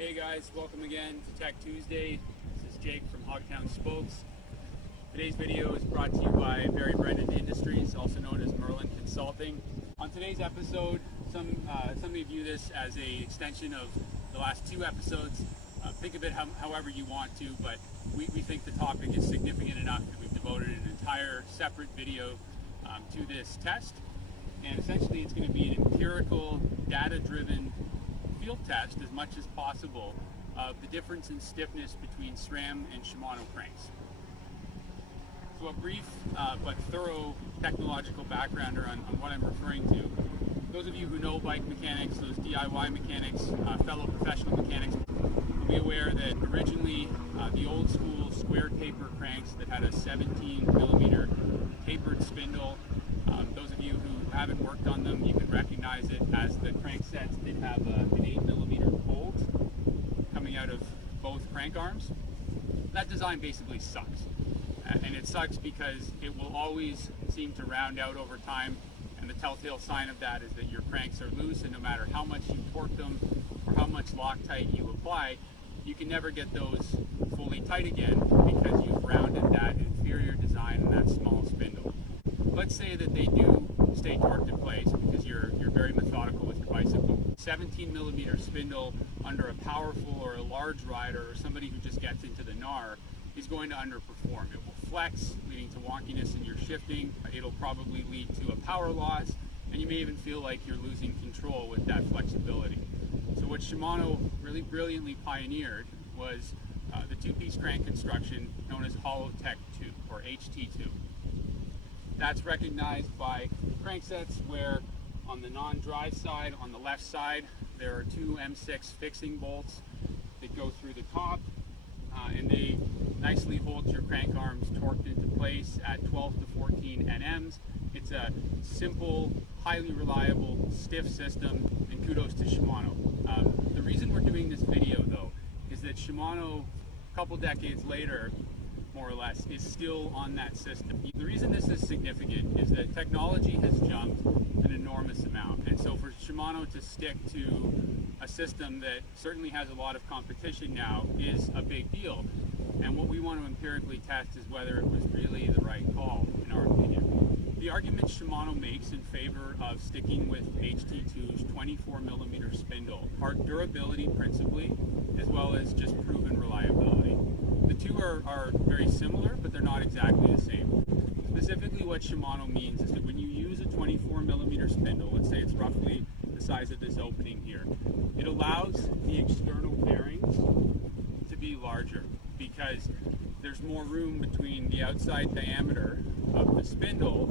Hey guys, welcome again to Tech Tuesday. This is Jake from Hogtown Spokes. Today's video is brought to you by Brennand Industries, also known as Merlin Consulting. On today's episode, some may view this as an extension of the last two episodes. Think of it however you want to, but we think the topic is significant enough that we've devoted an entire separate video to this test. And essentially it's going to be an empirical, data-driven field test as much as possible of the difference in stiffness between SRAM and Shimano cranks. So a brief but thorough technological backgrounder on what I'm referring to. Those of you who know bike mechanics, those DIY mechanics, fellow professional mechanics, will be aware that originally the old school square taper cranks that had a 17 millimeter tapered spindle, those of you who haven't worked on them, you can recognize it as the cranksets did have an 8 millimeter bolt coming out of both crank arms. That design basically sucks. And it sucks because it will always seem to round out over time, and the telltale sign of that is that your cranks are loose, and no matter how much you torque them or how much Loctite you apply, you can never get those fully tight again because you've rounded that inferior design in that small spindle. Let's say that they do stay torqued in place because you're very methodical with your bicycle. 17 millimeter spindle under a powerful or a large rider or somebody who just gets into the gnar is going to underperform. It will flex, leading to wonkiness in your shifting. It'll probably lead to a power loss, and you may even feel like you're losing control with that flexibility. So what Shimano really brilliantly pioneered was the two-piece crank construction known as HT2 or HT2. That's recognized by cranksets where on the non-dry side, on the left side, there are two M6 fixing bolts that go through the top, and they nicely hold your crank arms torqued into place at 12 to 14 NMs. It's a simple, highly reliable, stiff system, and kudos to Shimano. The reason we're doing this video though is that Shimano, a couple decades later, more or less, is still on that system. The reason this is significant is that technology has jumped an enormous amount, and so for Shimano to stick to a system that certainly has a lot of competition now is a big deal. And what we want to empirically test is whether it was really the right call, in our opinion. The argument Shimano makes in favor of sticking with HT2's 24 millimeter spindle are durability principally, as well as just proven reliability. The two are very similar, but they're not exactly the same. Specifically what Shimano means is that when you use a 24 millimeter spindle, let's say it's roughly the size of this opening here, it allows the external bearings to be larger because there's more room between the outside diameter of the spindle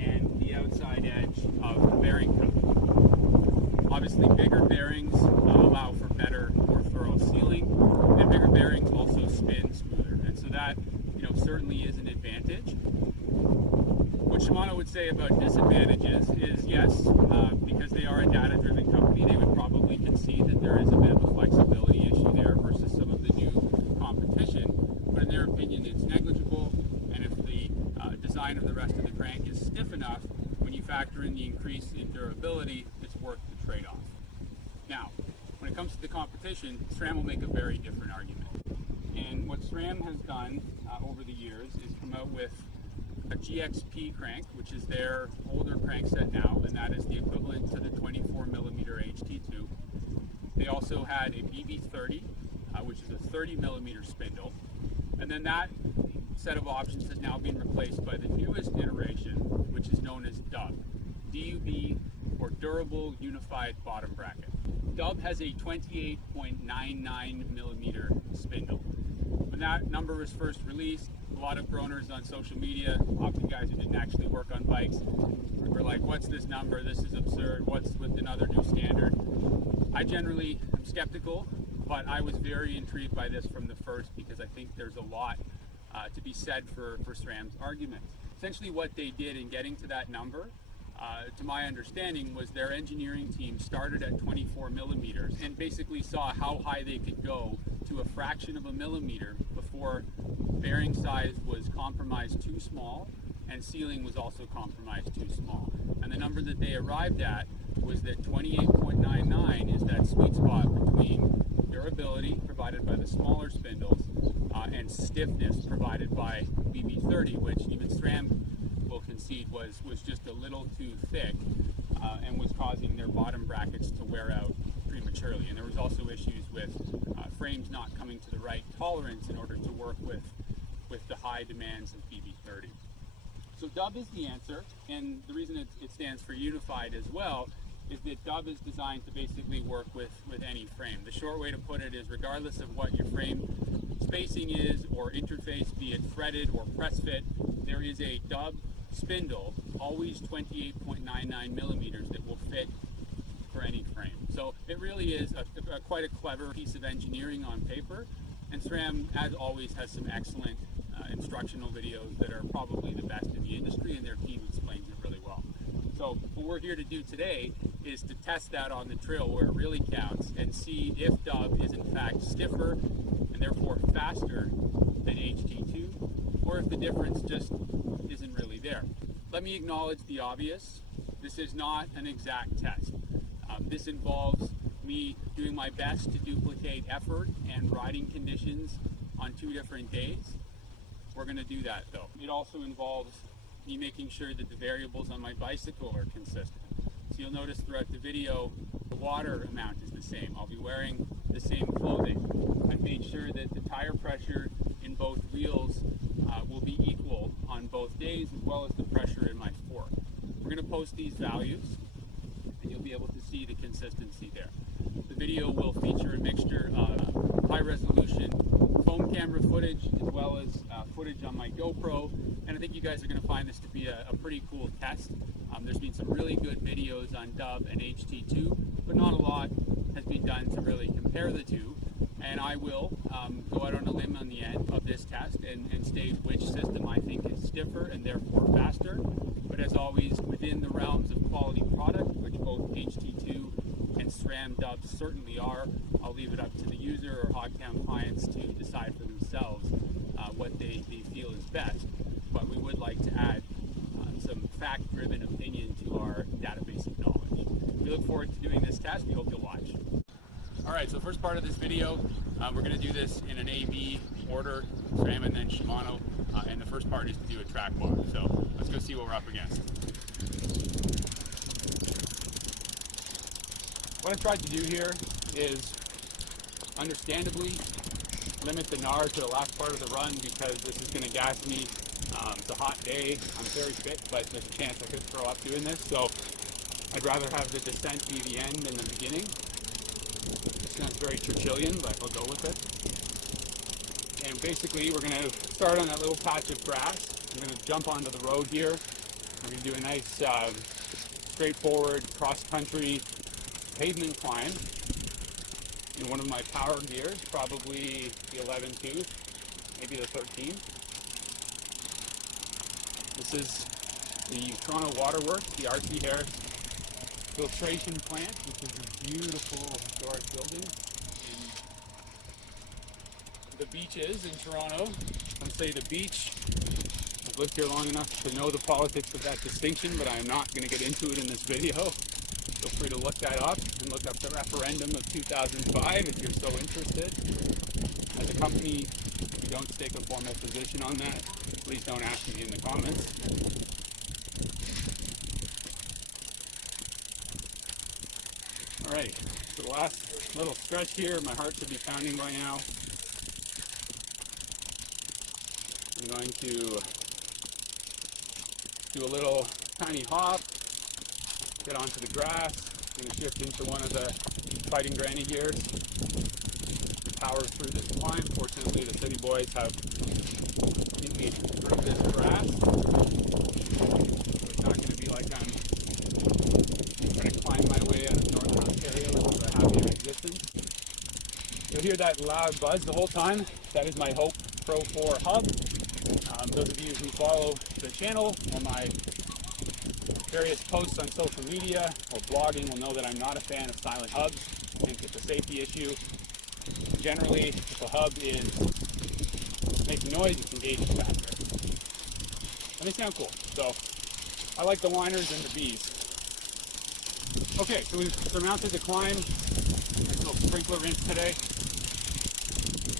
and the outside edge of the bearing cup. Obviously bigger bearings allow for better, more thorough sealing, and bigger bearings also spin smoother, and so that certainly is an advantage. What Shimano would say about disadvantages is yes, because they are a data-driven company, they would probably concede that there is a bit of a flexibility issue there versus some of the new competition, but in their opinion it's negligible, and if the design of the rest of the crank is stiff enough, when you factor in the increase in durability, it's worth the trade-off. Now, when it comes to the competition, SRAM will make a very different argument. And what SRAM has done over the years is come out with a GXP crank, which is their older crankset now, and that is the equivalent to the 24 millimeter HT2. They also had a BB30, which is a 30 millimeter spindle, and then that set of options has now been replaced by the newest iteration, which is known as DUB, DUB, or Durable Unified Bottom Bracket. DUB has a 28.99 millimeter spindle. When that number was first released, a lot of groaners on social media, often guys who didn't actually work on bikes, were like, what's this number? This is absurd. What's with another new standard? I generally am skeptical, but I was very intrigued by this from the first because I think there's a lot to be said for SRAM's argument. Essentially what they did in getting to that number, to my understanding, was their engineering team started at 24 millimeters and basically saw how high they could go to a fraction of a millimeter before bearing size was compromised too small and sealing was also compromised too small. And the number that they arrived at was that 28.99 is that sweet spot between provided by the smaller spindles and stiffness provided by BB30, which even SRAM will concede was just a little too thick and was causing their bottom brackets to wear out prematurely. And there was also issues with frames not coming to the right tolerance in order to work with the high demands of BB30. So Dub is the answer, and the reason it stands for unified as well is that Dub is designed to basically work with any frame. The short way to put it is, regardless of what your frame spacing is or interface, be it threaded or press fit, there is a Dub spindle, always 28.99 millimeters, that will fit for any frame. So it really is quite a clever piece of engineering on paper, and SRAM, as always, has some excellent instructional videos that are probably the best in the industry, and their team explains it really well. So what we're here to do today is to test that on the trail where it really counts and see if Dub is in fact stiffer and therefore faster than HT2, or if the difference just isn't really there. Let me acknowledge the obvious. This is not an exact test. This involves me doing my best to duplicate effort and riding conditions on 2 different days. We're going to do that though. It also involves me making sure that the variables on my bicycle are consistent. So you'll notice throughout the video, the water amount is the same. I'll be wearing the same clothing. I've made sure that the tire pressure in both wheels will be equal on both days, as well as the pressure in my fork. We're going to post these values, and you'll be able to see the consistency there. The video will feature a mixture of high resolution phone camera footage as well as footage on my GoPro, and I think you guys are going to find this to be a pretty cool test. There's been some really good videos on Dub and HT2, but not a lot has been done to really compare the two, and I will go out on a limb on the end of this test and state which system I think is stiffer and therefore faster. But as always, within the realms of quality product, which both HT2 and SRAM Dubs certainly are, I'll leave it up to the user or Hogtown clients to decide for themselves what they feel is best. But we would like to add some fact-driven opinion to our database of knowledge. We look forward to doing this test. We hope you'll watch. All right, so first part of this video, we're going to do this in an A-B order, SRAM and then Shimano, and the first part is to do a track walk. So let's go see what we're up against. What I've tried to do here is understandably limit the gnar to the last part of the run, because this is going to gas me. It's a hot day, I'm very fit, but there's a chance I could throw up doing this, so I'd rather have the descent be the end than the beginning. It sounds very Churchillian, but I'll go with it. And basically we're going to start on that little patch of grass. I'm going to jump onto the road here. We're going to do a nice straightforward cross-country pavement climb in one of my power gears, probably the 11 tooth, maybe the 13. This is the Toronto Waterworks, the R.T. Harris filtration plant, which is a beautiful historic building. And the beaches in Toronto, I'd say the beach, I've lived here long enough to know the politics of that distinction, but I'm not going to get into it in this video. Feel free to look that up and look up the referendum of 2005 if you're so interested. As a company, we don't take a formal position on that. Please don't ask me in the comments. Alright, so the last little stretch here, my heart should be pounding by now. I'm going to do a little tiny hop, get onto the grass. I'm going to shift into one of the fighting granny gears, power through this climb. Fortunately, the city boys have me through this grass, so it's not going to be like I'm trying to climb my way out of Northern Ontario into a happier existence. You'll hear that loud buzz the whole time. That is my Hope Pro 4 hub. Those of you who follow the channel or my various posts on social media or blogging will know that I'm not a fan of silent hubs. I think it's a safety issue. Generally, if a hub is making noise, it's engaging faster. And they sound cool, so I like the whiners and the bees. Okay, so we've surmounted the climb. Nice little sprinkler rinse today.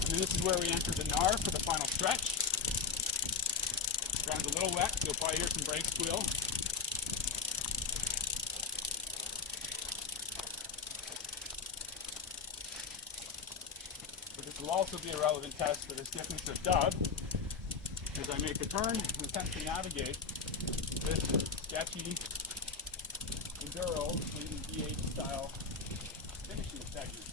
And then this is where we enter the gnar for the final stretch. Ground's a little wet, you'll probably hear some brake squeal. But this will also be a relevant test for the stiffness of dub, as I make a turn and attempt to navigate this sketchy enduro leading V8 style finishing segment.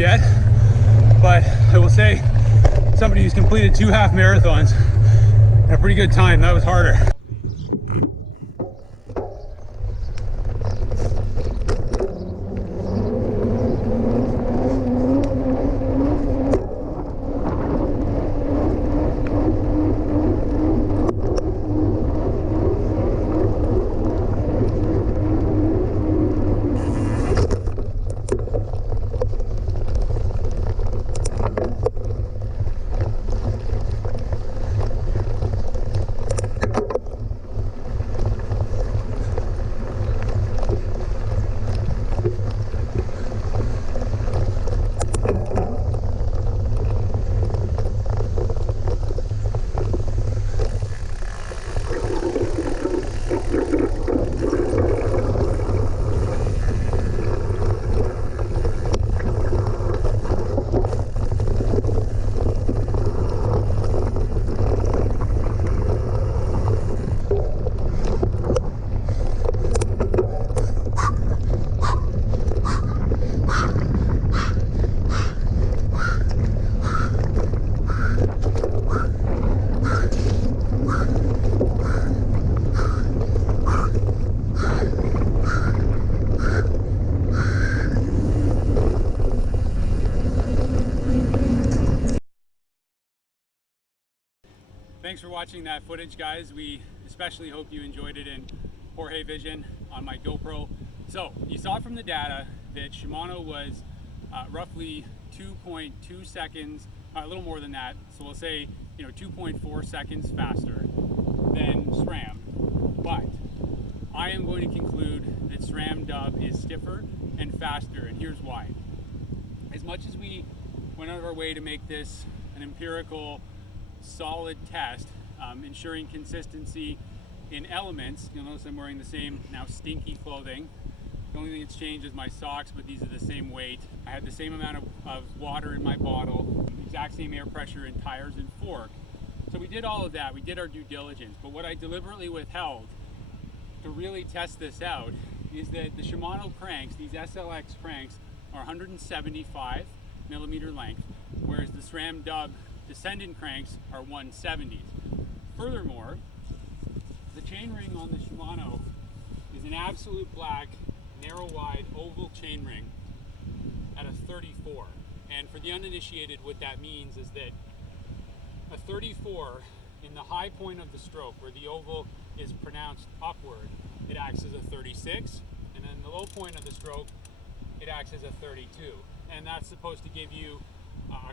yet, but I will say somebody who's completed 2 half marathons in a pretty good time, that was harder. Thanks for watching that footage, guys. We especially hope you enjoyed it in Jorge Vision on my GoPro. So you saw from the data that Shimano was roughly 2.2 seconds, a little more than that. So we'll say 2.4 seconds faster than SRAM. But I am going to conclude that SRAM dub is stiffer and faster, and here's why. As much as we went out of our way to make this an empirical, solid test, ensuring consistency in elements. You'll notice I'm wearing the same now stinky clothing. The only thing that's changed is my socks, but these are the same weight. I had the same amount of water in my bottle, exact same air pressure in tires and fork. So we did all of that, we did our due diligence, but what I deliberately withheld to really test this out is that the Shimano cranks, these SLX cranks, are 175 millimeter length, whereas the SRAM dub descendant cranks are 170s. Furthermore, the chainring on the Shimano is an absolute black, narrow wide oval chainring at a 34. And for the uninitiated, what that means is that a 34 in the high point of the stroke, where the oval is pronounced upward, it acts as a 36, and then the low point of the stroke, it acts as a 32. And that's supposed to give you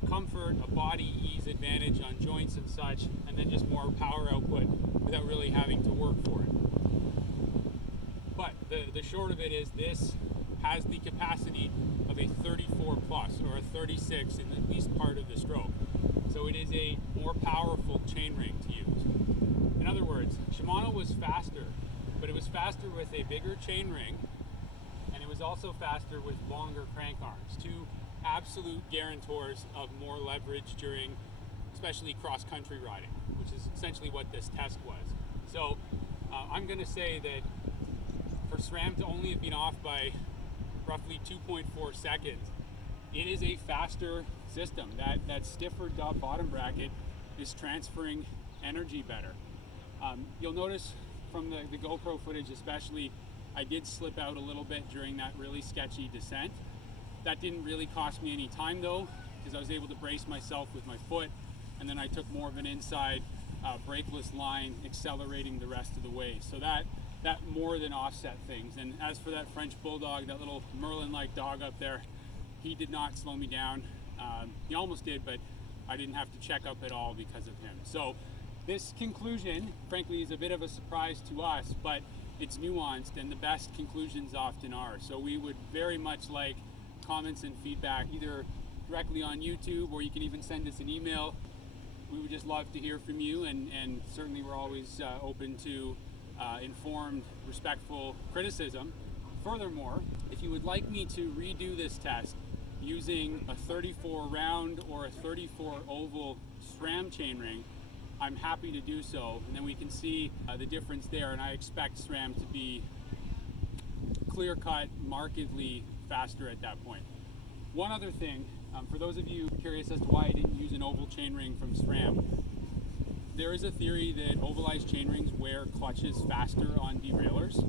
a comfort, a body ease advantage on joints and such, and then just more power output without really having to work for it. But the short of it is this has the capacity of a 34 plus or a 36 in the least part of the stroke. So it is a more powerful chainring to use. In other words, Shimano was faster, but it was faster with a bigger chainring, and it was also faster with longer crank arms. Two absolute guarantors of more leverage during especially cross-country riding, which is essentially what this test was. So I'm going to say that for SRAM to only have been off by roughly 2.4 seconds, it is a faster system. That stiffer dub bottom bracket is transferring energy better. You'll notice from the GoPro footage especially, I did slip out a little bit during that really sketchy descent. That didn't really cost me any time though, because I was able to brace myself with my foot, and then I took more of an inside brakeless line, accelerating the rest of the way. So that more than offset things. And as for that French bulldog, that little Merlin-like dog up there, he did not slow me down. He almost did, but I didn't have to check up at all because of him. So this conclusion, frankly, is a bit of a surprise to us, but it's nuanced, and the best conclusions often are. So we would very much like comments and feedback, either directly on YouTube, or you can even send us an email. We would just love to hear from you, and certainly we're always open to informed, respectful criticism. Furthermore, if you would like me to redo this test using a 34 round or a 34 oval SRAM chainring, I'm happy to do so, and then we can see the difference there, and I expect SRAM to be clear-cut, markedly faster at that point. One other thing, for those of you curious as to why I didn't use an oval chainring from SRAM, there is a theory that ovalized chainrings wear clutches faster on derailers.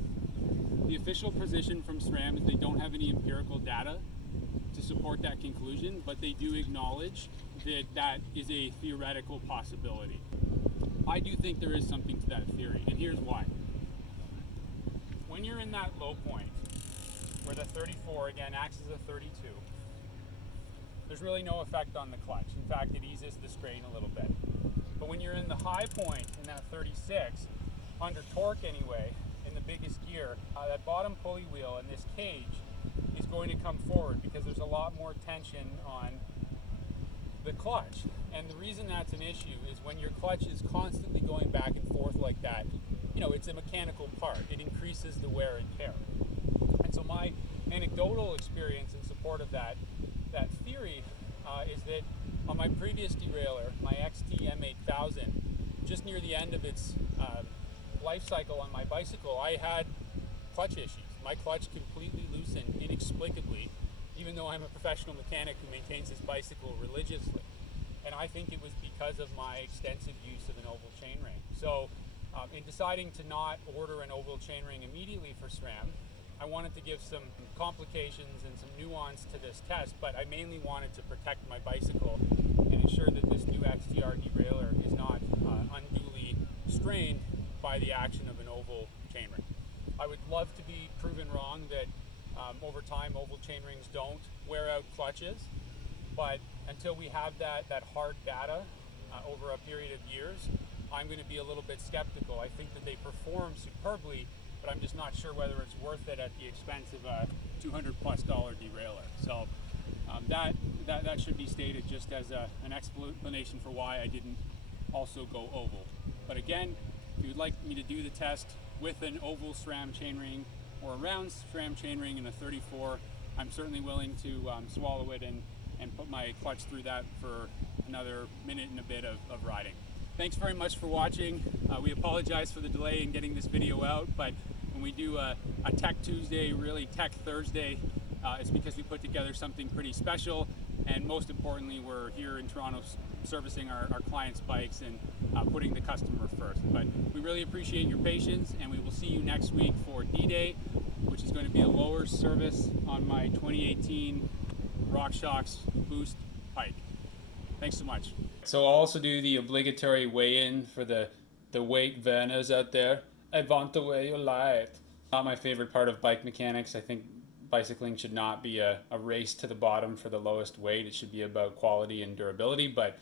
The official position from SRAM is they don't have any empirical data to support that conclusion, but they do acknowledge that that is a theoretical possibility. I do think there is something to that theory, and here's why. When you're in that low point, where the 34 again acts as a 32, there's really no effect on the clutch. In fact, it eases the strain a little bit. But when you're in the high point in that 36, under torque anyway, in the biggest gear, that bottom pulley wheel in this cage is going to come forward because there's a lot more tension on the clutch. And the reason that's an issue is when your clutch is constantly going back and forth like that, it's a mechanical part. It increases the wear and tear. And so my anecdotal experience in support of that theory is that on my previous derailleur, my XT M8000, just near the end of its life cycle on my bicycle, I had clutch issues. My clutch completely loosened inexplicably, even though I'm a professional mechanic who maintains his bicycle religiously. And I think it was because of my extensive use of an oval chainring. So in deciding to not order an oval chainring immediately for SRAM, I wanted to give some complications and some nuance to this test, but I mainly wanted to protect my bicycle and ensure that this new XTR derailleur is not unduly strained by the action of an oval chainring. I would love to be proven wrong that over time oval chainrings don't wear out clutches, but until we have that hard data over a period of years, I'm going to be a little bit skeptical. I think that they perform superbly, but I'm just not sure whether it's worth it at the expense of a $200+ derailleur. So that should be stated just as an explanation for why I didn't also go oval. But again, if you would like me to do the test with an oval SRAM chainring or a round SRAM chainring in a 34, I'm certainly willing to swallow it and put my clutch through that for another minute and a bit of riding. Thanks very much for watching. We apologize for the delay in getting this video out, but when we do a Tech Tuesday, really Tech Thursday, it's because we put together something pretty special, and most importantly, we're here in Toronto servicing our clients' bikes and putting the customer first. But we really appreciate your patience, and we will see you next week for D-Day, which is going to be a lower service on my 2018 Rockshox Boost Pike. Thanks so much. So I'll also do the obligatory weigh-in for the weight Vernas out there. I want to weigh your life. Not my favorite part of bike mechanics. I think bicycling should not be a race to the bottom for the lowest weight. It should be about quality and durability, but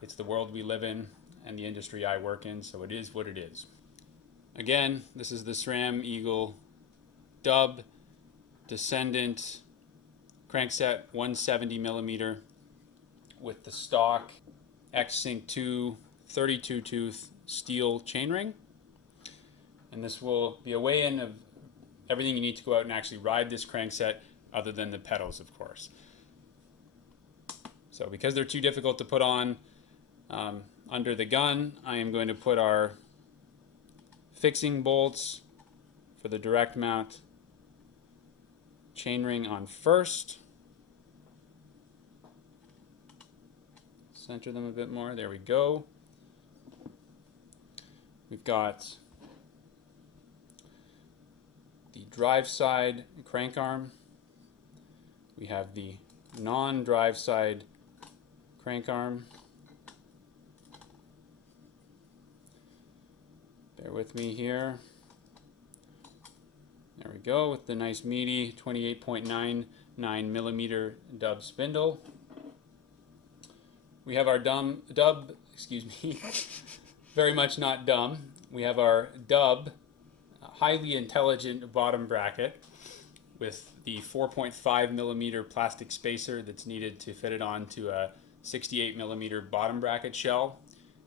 it's the world we live in and the industry I work in, so it is what it is. Again, this is the SRAM Eagle Dub Descendant crankset, 170mm with the stock X-Sync 2 32 tooth steel chainring. And this will be a weigh-in of everything you need to go out and actually ride this crankset, other than the pedals, of course. So because they're too difficult to put on under the gun, I am going to put our fixing bolts for the direct mount chainring on first. Center them a bit more. There we go. We've got the drive side crank arm. We have the non-drive side crank arm. Bear with me here. There we go, with the nice meaty 28.99mm dub spindle. We have our dub, excuse me, very much not dumb. We have our dub, highly intelligent bottom bracket with the 4.5mm plastic spacer that's needed to fit it onto a 68mm bottom bracket shell.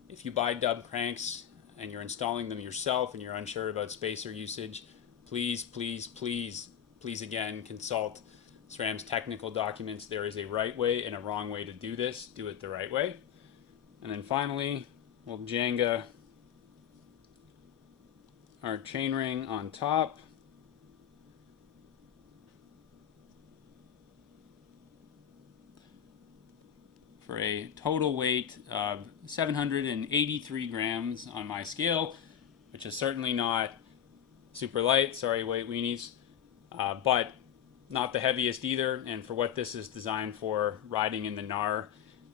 If you buy dub cranks and you're installing them yourself and you're unsure about spacer usage, please, please, please, please again consult SRAM's technical documents. There is a right way and a wrong way to do this. Do it the right way. And then finally, we'll Jenga our chainring on top. For a total weight of 783 grams on my scale, which is certainly not super light, sorry weight weenies, but not the heaviest either, and for what this is designed for, riding in the gnar.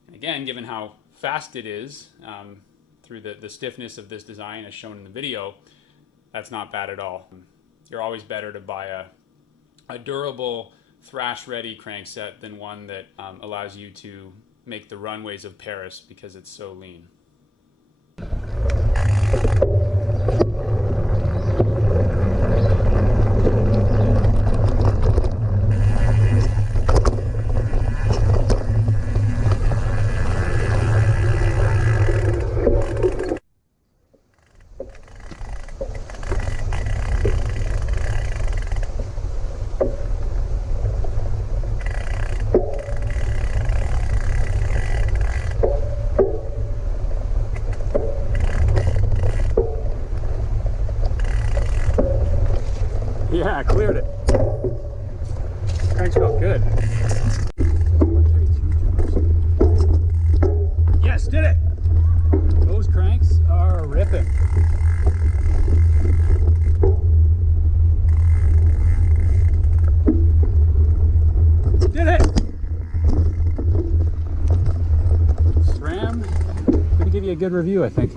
And again, given how fast it is, through the stiffness of this design as shown in the video, that's not bad at all. You're always better to buy a durable, thrash-ready crankset than one that allows you to make the runways of Paris because it's so lean. Yeah, cleared it. Cranks felt good. Yes, did it! Those cranks are ripping. Did it! SRAM, gonna give you a good review, I think.